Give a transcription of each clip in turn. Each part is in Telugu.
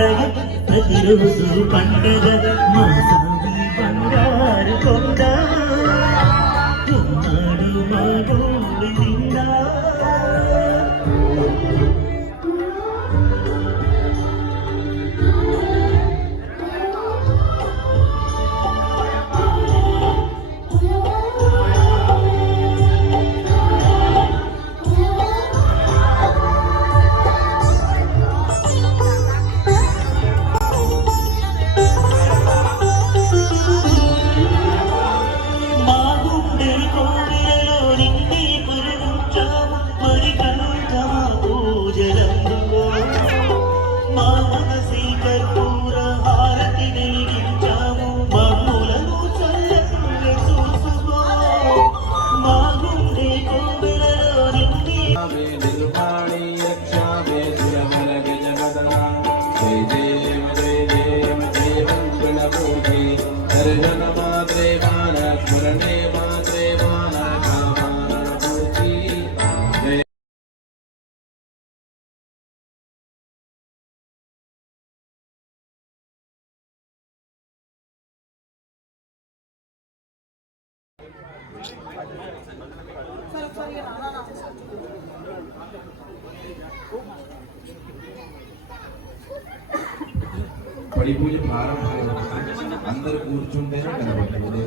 పండగ ప్రతిరోజు పండగ మా సామి బంగారు కొండ ఉన్నాడు మా గుండె నిండా बड़ी पूज प्रारंभ अंदर కూర్చుంటేనే కనబడుతుంది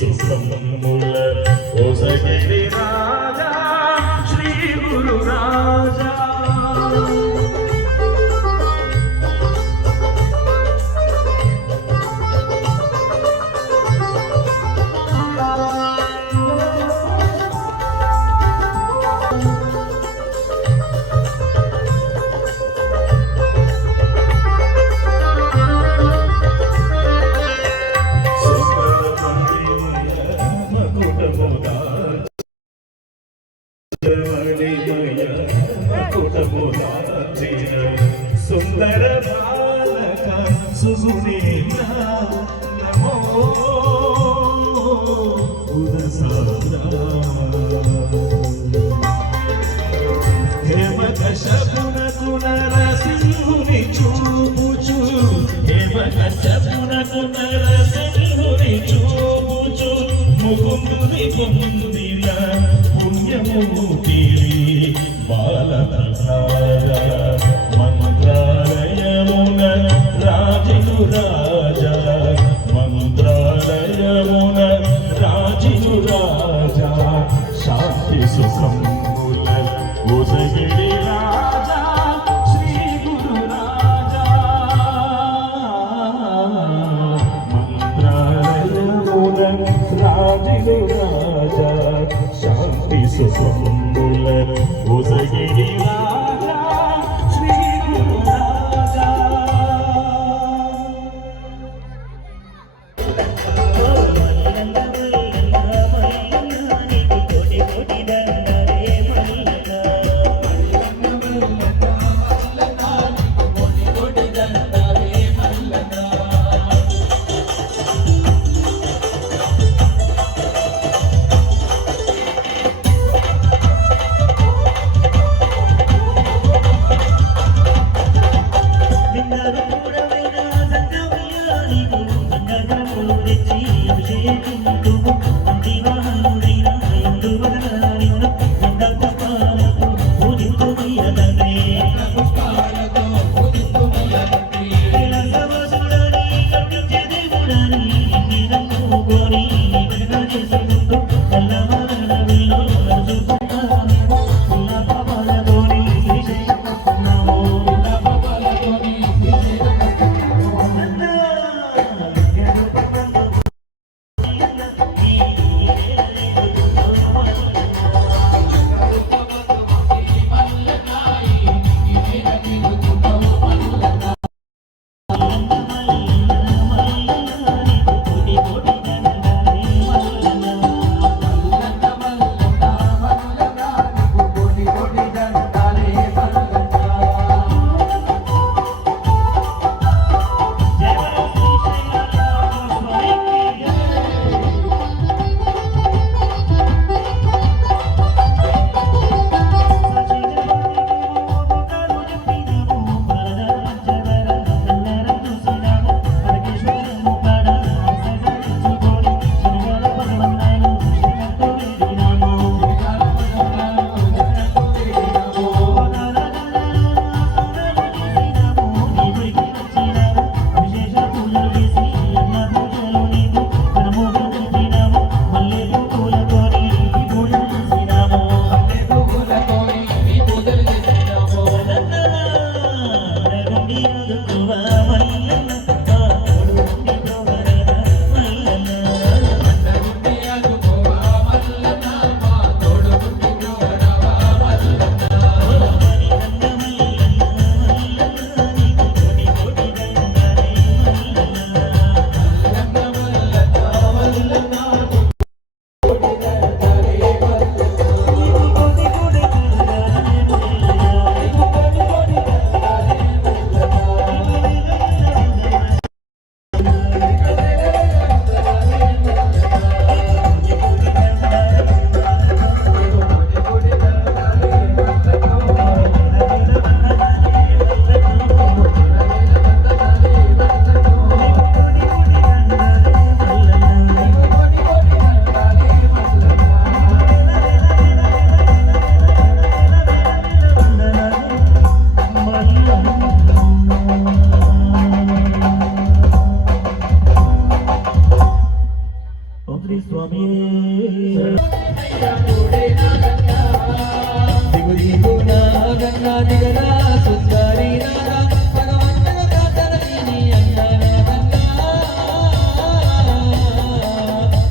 సుఖముల ఒసగిరి రాజా శ్రీ గురు రాజా సుందర బాలక సుగుణేంద్ర నమో హేమకశపునకు నరసింహుని చూపుచు హేమకశపునకు నరసింహుని చూపుచు ముకుందుని పొందిన పుణ్యమూర్తి బాలప్రసాద మంత్రాలయమున రాజు రాజా మంత్రాలయమున రాజు రాజా శాంతి సుఖముల ఒసగిరి రాజా శ్రీ గురు రాజా మంత్రాలయమున రాజు రాజా శాంతి సుఖముల ఒసగిరి రాజా శ్రీ గురు రాజా ఓ మల్లన్న నీకు కోటి కోటి దండలే మల్లన్న స్వామి దిగు దిగు నా గంగా దిగరా సుందరి నాగా భగవంతుని దాతని నీ అందాల గంగా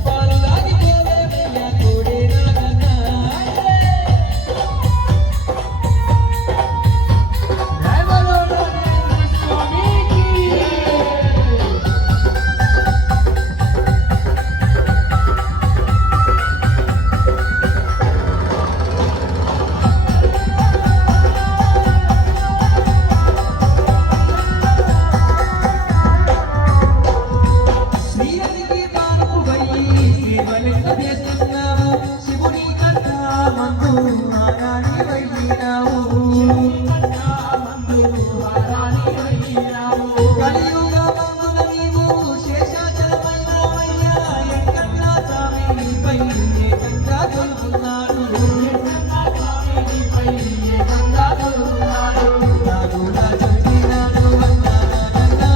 పాలు దాగి పోవే వెయ్య కోడే నా గంగా జై బలో స్వామికి శ్రీహరికి పానుపు వయ్యి శివలింగ చేస్తున్నావు శివుని కంట మందు హారాని వయ్యినావు కలియుగ మందుల నీవు శేషాచలమైనవయ్యా ఎంకన్నా స్వామి నీపై ఏకంగా కొలుకున్నాడు నాడు నా చుట్టినాడు అన్నానన్నా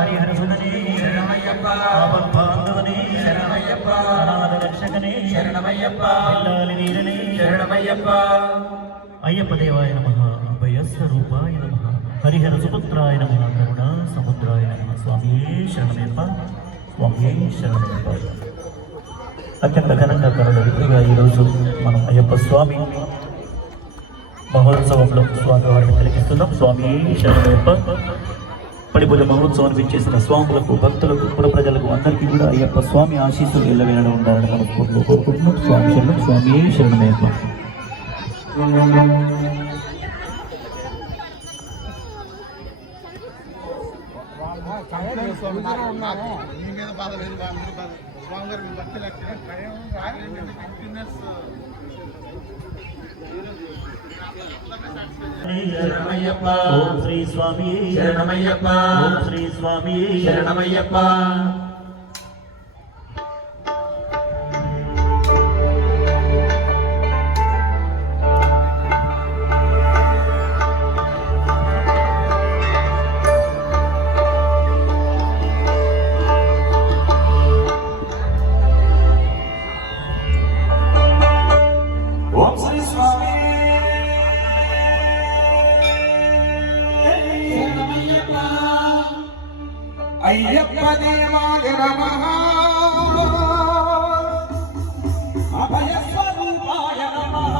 హరిహర సుధనే శరణమయ్యప్ప, ఆపద్బాంధవనే శరణమయ్యప్ప, అనాథ రక్షకనే శరణమయ్యప్ప, పిల్లాలి వీరనే శరణమయ్యప్ప. అయ్యప్ప దేవాయ నమః, అభయస్వరూపాయ నమః, హరిహర సుపుత్రాయ నమః, కరుణా సముద్రాయ నమః. స్వామియే శరణమయ్యప్ప, స్వామియే శరణమయ్యప్ప. అత్యంత ఘనంగా కరుణ విధిగా ఈరోజు మనం అయ్యప్ప స్వామి మహోత్సవంలో స్వామివారిని తిలకిస్తున్నాం. స్వామియే శరణమయ్యప్ప. పడిపూజ మహోత్సవాన్ని చేసిన స్వాములకు, భక్తులకు, పుర ప్రజలకు అందరికీ కూడా అయ్యప్ప స్వామి ఆశీస్సులు ఎల్లవేళ ఉండాలని మనస్ఫూర్తిగా కోరుకుంటున్నాం. స్వామి శరణం, స్వామియే శరణమయ్యప్ప. శరణమయ్యప్ప, ఓం శ్రీ స్వామి శరణమయ్యప్ప, ఓం శ్రీ స్వామి శరణమయ్యప్ప. ఓం శ్రీ స్వామి అయ్యప్ప దేవాయ నమః, అభయ స్వరూపాయ నమః.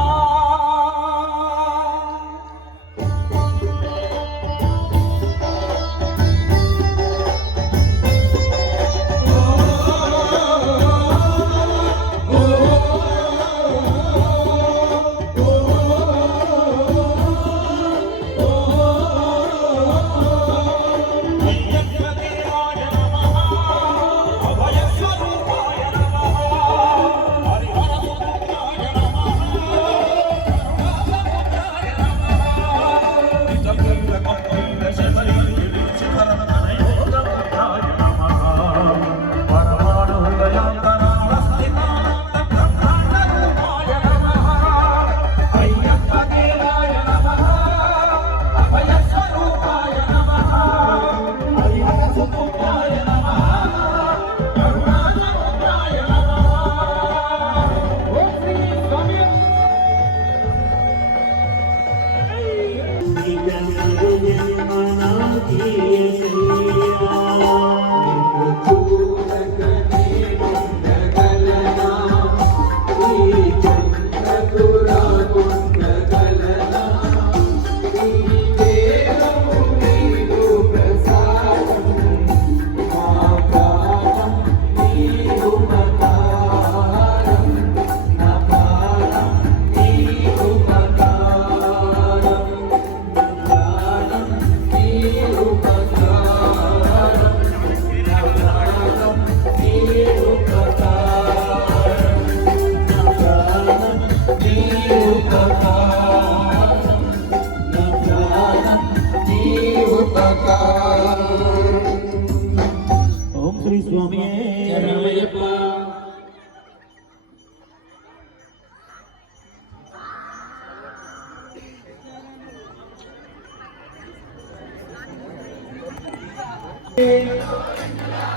ఓం శ్రీ స్వామి శరణమయ్యప్ప.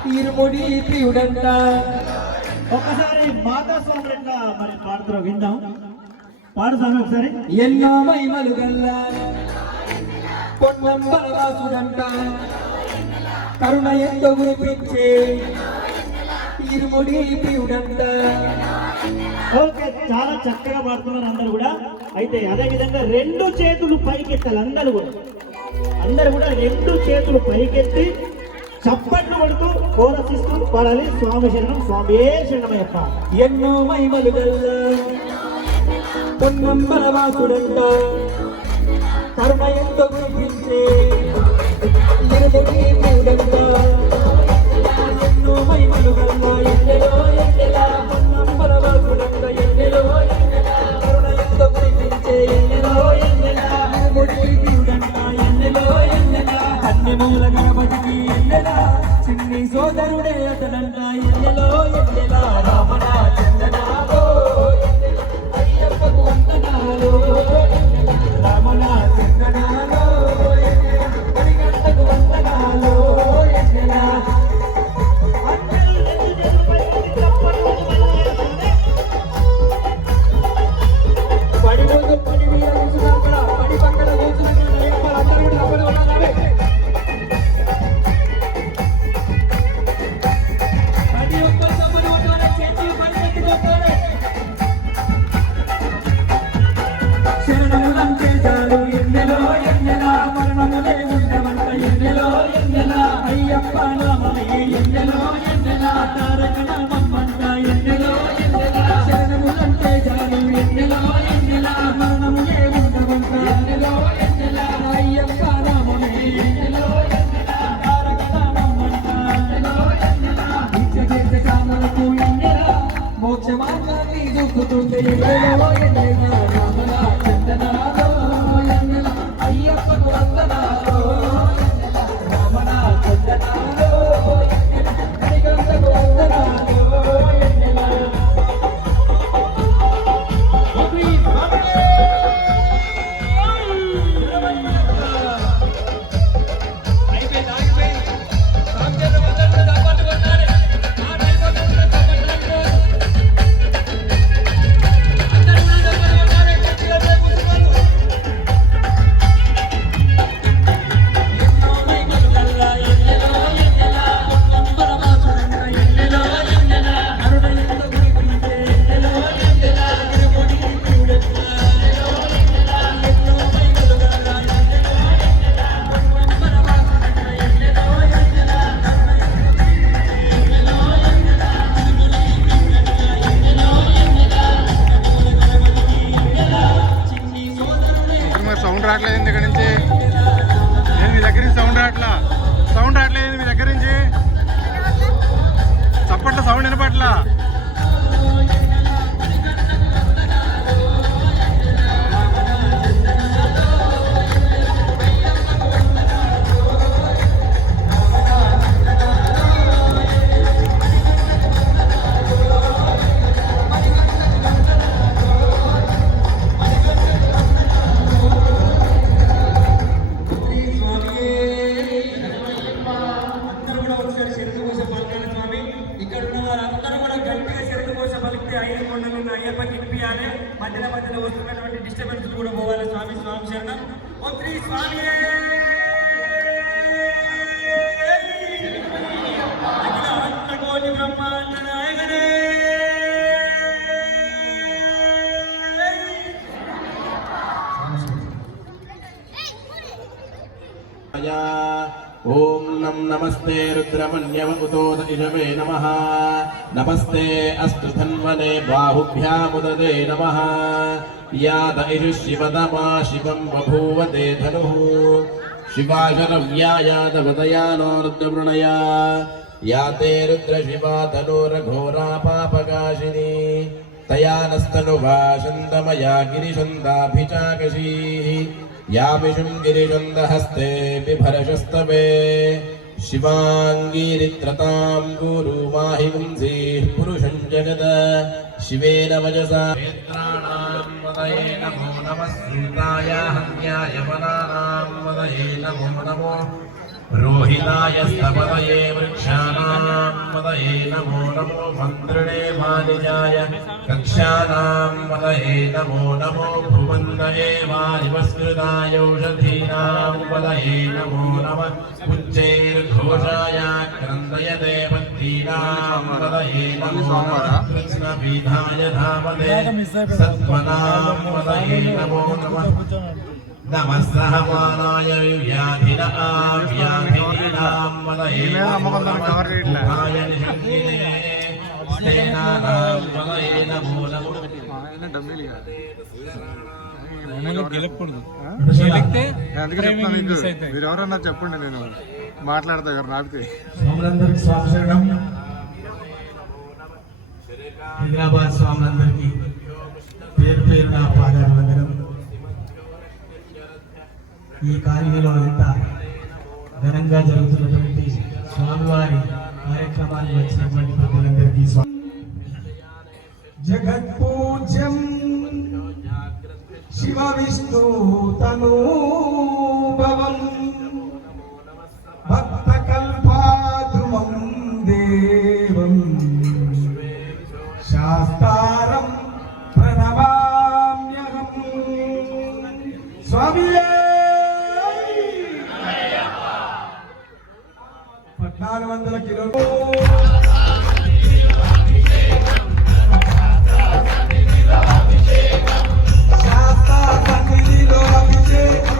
తిరుముడి ప్రియుడంట. ఒక్కసారి మాతా స్వామి ఎట్లా మరి పాడుతున్నా విందాం. పాడు స్వామి ఒకసారి. ఎన్నో మహిమలు గల్లా పొన్నంబరవాసుడంట, కరుణ ఎంతో గురిపించే తిరుముడి ప్రియుడంట. ఓకే, చాలా చక్కగా పాడుతున్నారు అందరూ కూడా. అయితే అదే విధంగా రెండు చేతులు పైకెత్తాలి అందరూ కూడా. అందరూ కూడా రెండు చేతులు పైకెత్తి చప్పట్లు కొడుతూ కోరసిస్తూ పాడాలి. స్వామి శరణం, స్వామియే శరణమయ్యప్ప. ఎన్నో మహిమలు గల్ల పొన్నంబల వాసుడంట కరుణ ఎంతో గురించే ఇరుముడి మూడంట. ఎన్నో మహిమలు గల్ల ఎన్నెలో ఎన్నెలా పొన్నంబల వాసుడంట ఎన్నెలో ఎన్నెలా కరుణ ఎంతో గురించే ఎన్నెలో ఎన్నెలా ఇరుముడి మూడంట ఎన్నెలో ఎన్నెలా అన్ని మూల గణపతికి ఎన్నెలా చిన్ని సోదరుడే అతడంట ఎన్నెలో ఎన్నెలా రామణ చందనాలో అయ్యప్పకు వందనాలు రామణ చందనాలో హరిగంటకు వందనాలు ఎన్నెలా పడి ముందు పడి మీద కూర్చున్నా పడి పక్కన కూర్చున్నా అందరూ కూడా ఉన్నారే. ప్రతి ఒక్క సమయంలోనే చేతులు పైకెత్తుకోవాలి. శరణములంటే చాలు ఎన్నెలో ఎన్నెలా మరణములే ఉండవంట ఎన్నెలో ఎన్నెలా అయ్యప్ప నామమే ఎన్నెలో ఎన్నెలా తారక నామమ్మంట ఎన్నెలో ఎన్నెలా శరణములంటే చాలు ఎన్నెలో ఎన్నెలా మరణములే ఉండవంట ఎన్నెలో ఎన్నెలా అయ్యప్ప నామమే ఎన్నెలో ఎన్నెలా తారక నామమ్మంట ఎన్నెలో ఎన్నెలా నిత్య కామలకు ఎన్నెలా మోక్ష మార్గాన్ని చూపుతుంది ఎన్నెలో ఎన్నెలా రామణ చందనాలో ఎన్నెలా అయ్యప్పకు వందనాలు ఎన్నెలా రామణ చందనాలో ఎన్నెలా హరిగంటకు వందనాలు ఎన్నెలా. మరి సౌండ్ రావట్లేదు దగ్గర నుంచి. నేను మీ దగ్గర నుంచి సౌండ్ రావట్లేదు మీ దగ్గర నుంచి. చప్పట్ల సౌండ్ వినపట్లా. అందరూ కూడా ఒకసారి శరణ కోసం పలకాలి స్వామి. ఇక్కడ ఉన్న వారందరూ కూడా గట్టిగా శరణ కోసం పలికితే 5 కొండలు ఉన్న అయ్యప్పకి ఇప్పియాలి. మధ్యలో మధ్యలో వస్తున్నటువంటి డిస్టర్బెన్స్ కూడా పోవాలి స్వామి. స్వామి శరణం. ఓం శ్రీ స్వామి అఖిల అనంత కోటి బ్రహ్మాండ నాయకనే. ఓం నం నమస్తే రుద్రమన్యవకుతోత ఇజవే నమః. నమస్తే అస్తు ధన్వనే బాహుభ్యాముదదే నమః. యాద ఇషు శివదమా శివం బభూవతే ధనుః. శివాశరవ్యాయాదవదయానో రుద్రవృణయా. యాతే రుద్ర శివా తనోరఘోరా పాపకాశిని. తయా నస్తనుభాషందమయా గిరిశందాభిచాకశీః. యామిషుం గిరిశందహస్తే బిభరశస్తవే. శివాంగీరిత్రతాం గురు మాహి పుంసీః పురుషం జగద. శివేన వజసా నేత్రాణాం వదయే నమో నమః. సీతాయ హన్యాయ వనానాం వదయే నమో నమో. रोहिताय स्तपतये वृक्षाणां पतये नमो नमो मन्त्रिणे वाणिजाय कक्ष्याणां पतये नमो नमो भुवन्दये वारिवस्कृताय औषधीनां पतये नमो नमः उच्चैर्घोषाय क्रन्दयते पत्नीनां पतये नमो नमः कृष्णपीठाय धामते सत्मनां पतये नमो नमः नमः सहमानाय व्याधिनां पतये नमो नमः उभाय निषङ्गिने स्तेनानां पतये नमो नमः అందుకే చెప్తాను మీకు మీరు ఎవరన్నా చెప్పండి నేను మాట్లాడతా గారు నాపితే స్వాములందరికీ స్వామిశరణం. హైదరాబాద్ స్వాములందరికీ పేరు పేరు నా పాదాలు వందనం. ఈ కాలనీలో ఎంత ఘనంగా జరుగుతున్నటువంటి స్వామివారి కార్యక్రమానికి వచ్చినటువంటి ప్రజలందరికీ జగత్పూజ్యం శివ విష్ణు తనూభవం భక్త కల్పాద్రుమం దేవం శాస్త్రం ప్రణమామ్యహం. స్వామి 1400 శాస్త్ర సన్నిధిలో అభిషేకం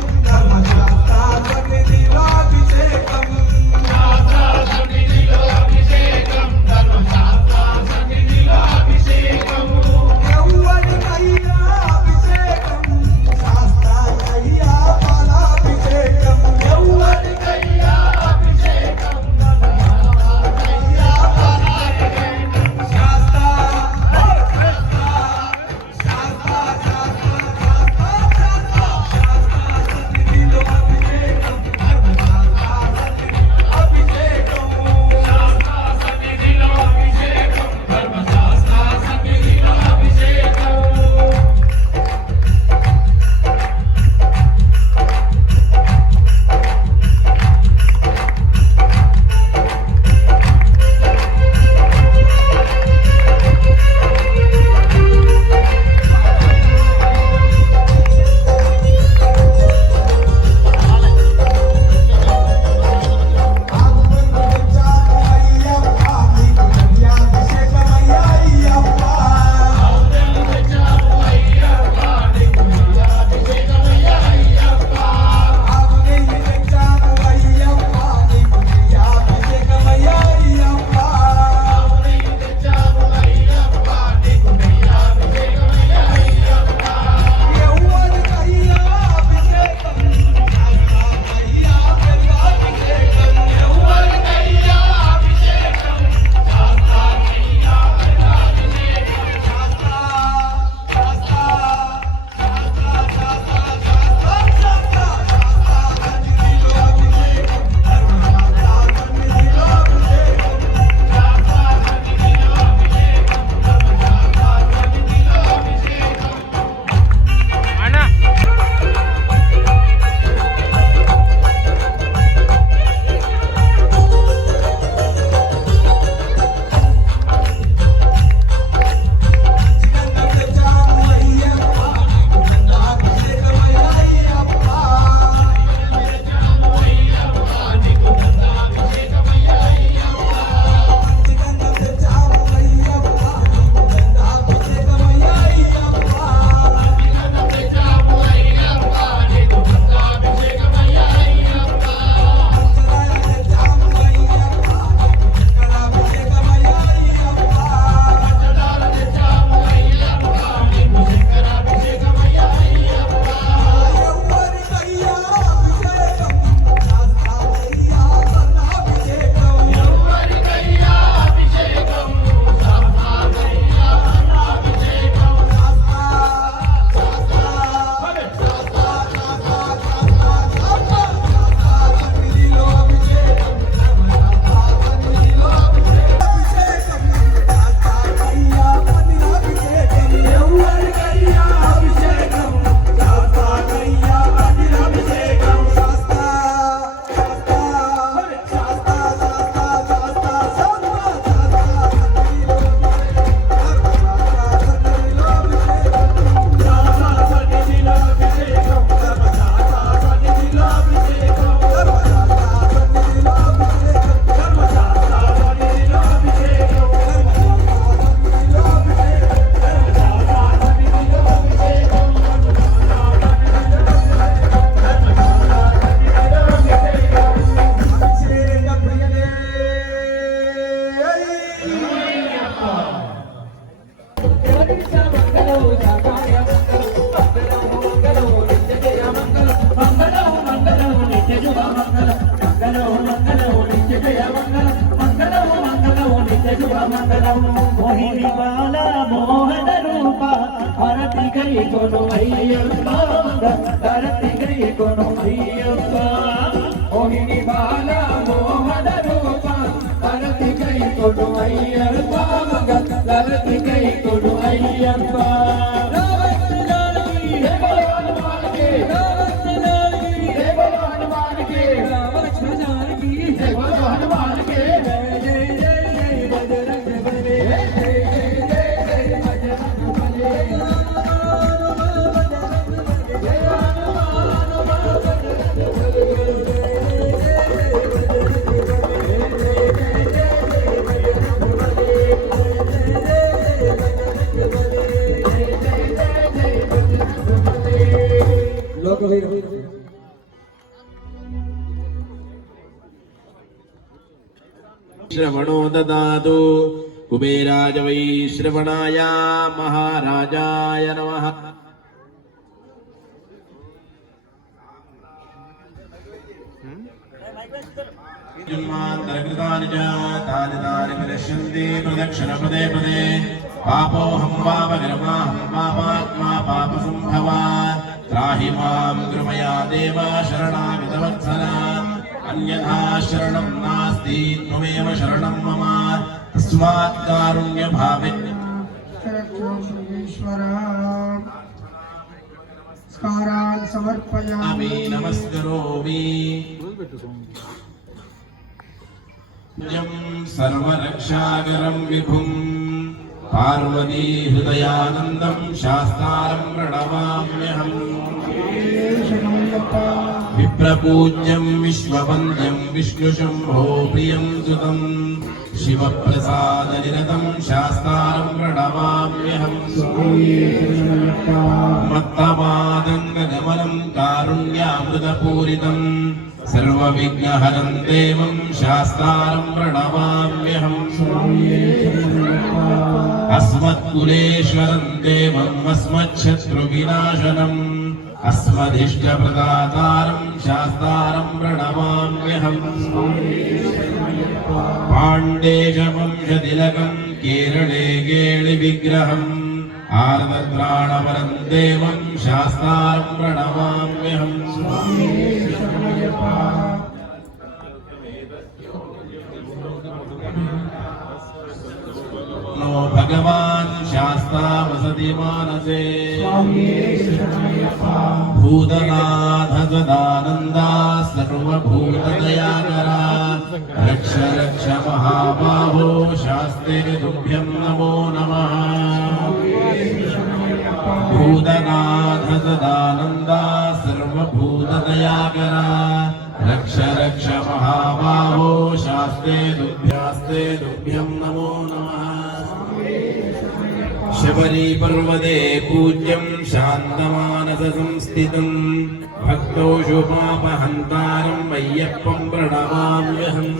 హారతి కై కొను అయ్యప్ప హారతి కై కొను అయ్యప్ప మోహిని బాల మోహన రూప హారతి కై కొను అయ్యప్ప హారతి కై కొను అయ్యప్ప श्रवणो ददातु कुबेराय वै श्रवणाय महाराजाय नमः। जन्मान्तरकृतानि च तानि तानि विनश्यन्ति प्रदक्षिण पदे पदे पापोऽहं पापकर्माहं पापात्मा पापसम्भवा त्राहि मां कृपया देव शरणागतवत्सला अन्यथा शरणं नास्ति त्वमेव शरणं मम तस्मात् कारुण्यभावेन स्कारान् समर्पयामि नमस्करोमि सर्वरक्षाकरं विभुं पार्वती हृदयानन्दं शास्तारं प्रणमाम्यहम् विप्रपूज्यं विश्ववन्द्यं विष्णुशम्भो प्रियं सुतं शिवप्रसादनिरतं शास्तारं प्रणमाम्यहम् मत्तमादङ्गगमनं कारुण्यामृतपूरितं सर्वविघ्नहरं देवं शास्तारं प्रणमाम्यहम् अस्मत्कुलेश्वरं देवम् अस्मच्छत्रुविनाशनम् अस्मदिष्टप्रदातारं शास्तारं प्रणमाम्यहम् पाण्डेशवंशतिलकं केरळे केळिविग्रहम् आर्द्रत्राणवरं देवं शास्तारं प्रणमाम्यहम् नो भगवान् शास्ता वसति मानसे भूतनाथ सदानन्दा सर्वभूतदयाकरा रक्ष रक्ष महाबाहो शास्ते तुभ्यं नमो नमः भूतनाथ सदानन्दा सर्वभूतदयाकरा रक्ष रक्ष महाबाहो शास्ते तुभ्यं नमो नमः शबरी पर्वते पूज्यं शान्तमानसंस्थितं भक्तोषुपापहन्तारं अय्यप्पं प्रणमाम्यहम्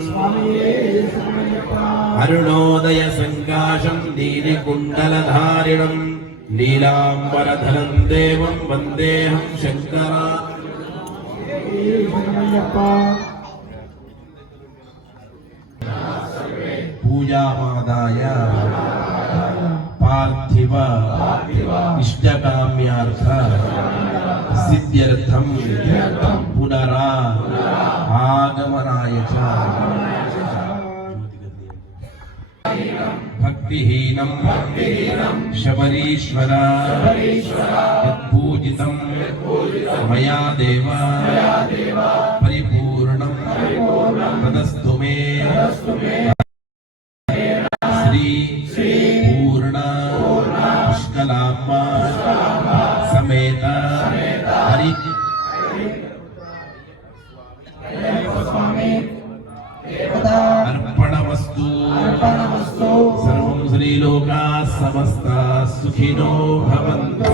अरुणोदयसङ्काशं नीलिकुण्डलधारिणं नीलाम्बरधरं देवं वन्देऽहं शङ्करा पूजामादाय पार्थिव इष्टकाम्यार्थ सिद्ध्यर्थं पुनरा आगमनाय च भक्तिहीनं शबरीश्वर यत्पूजितं मया देव परिपूर्णं तदस्तु मे श्री पूर्ण पुष्कलाम्मा समेत हरि अर्पणमस्तु सर्वं श्रीलोकाः समस्ताः सुखिनो भवन्तु।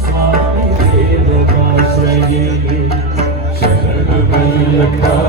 Swami Dev Swami గట్ట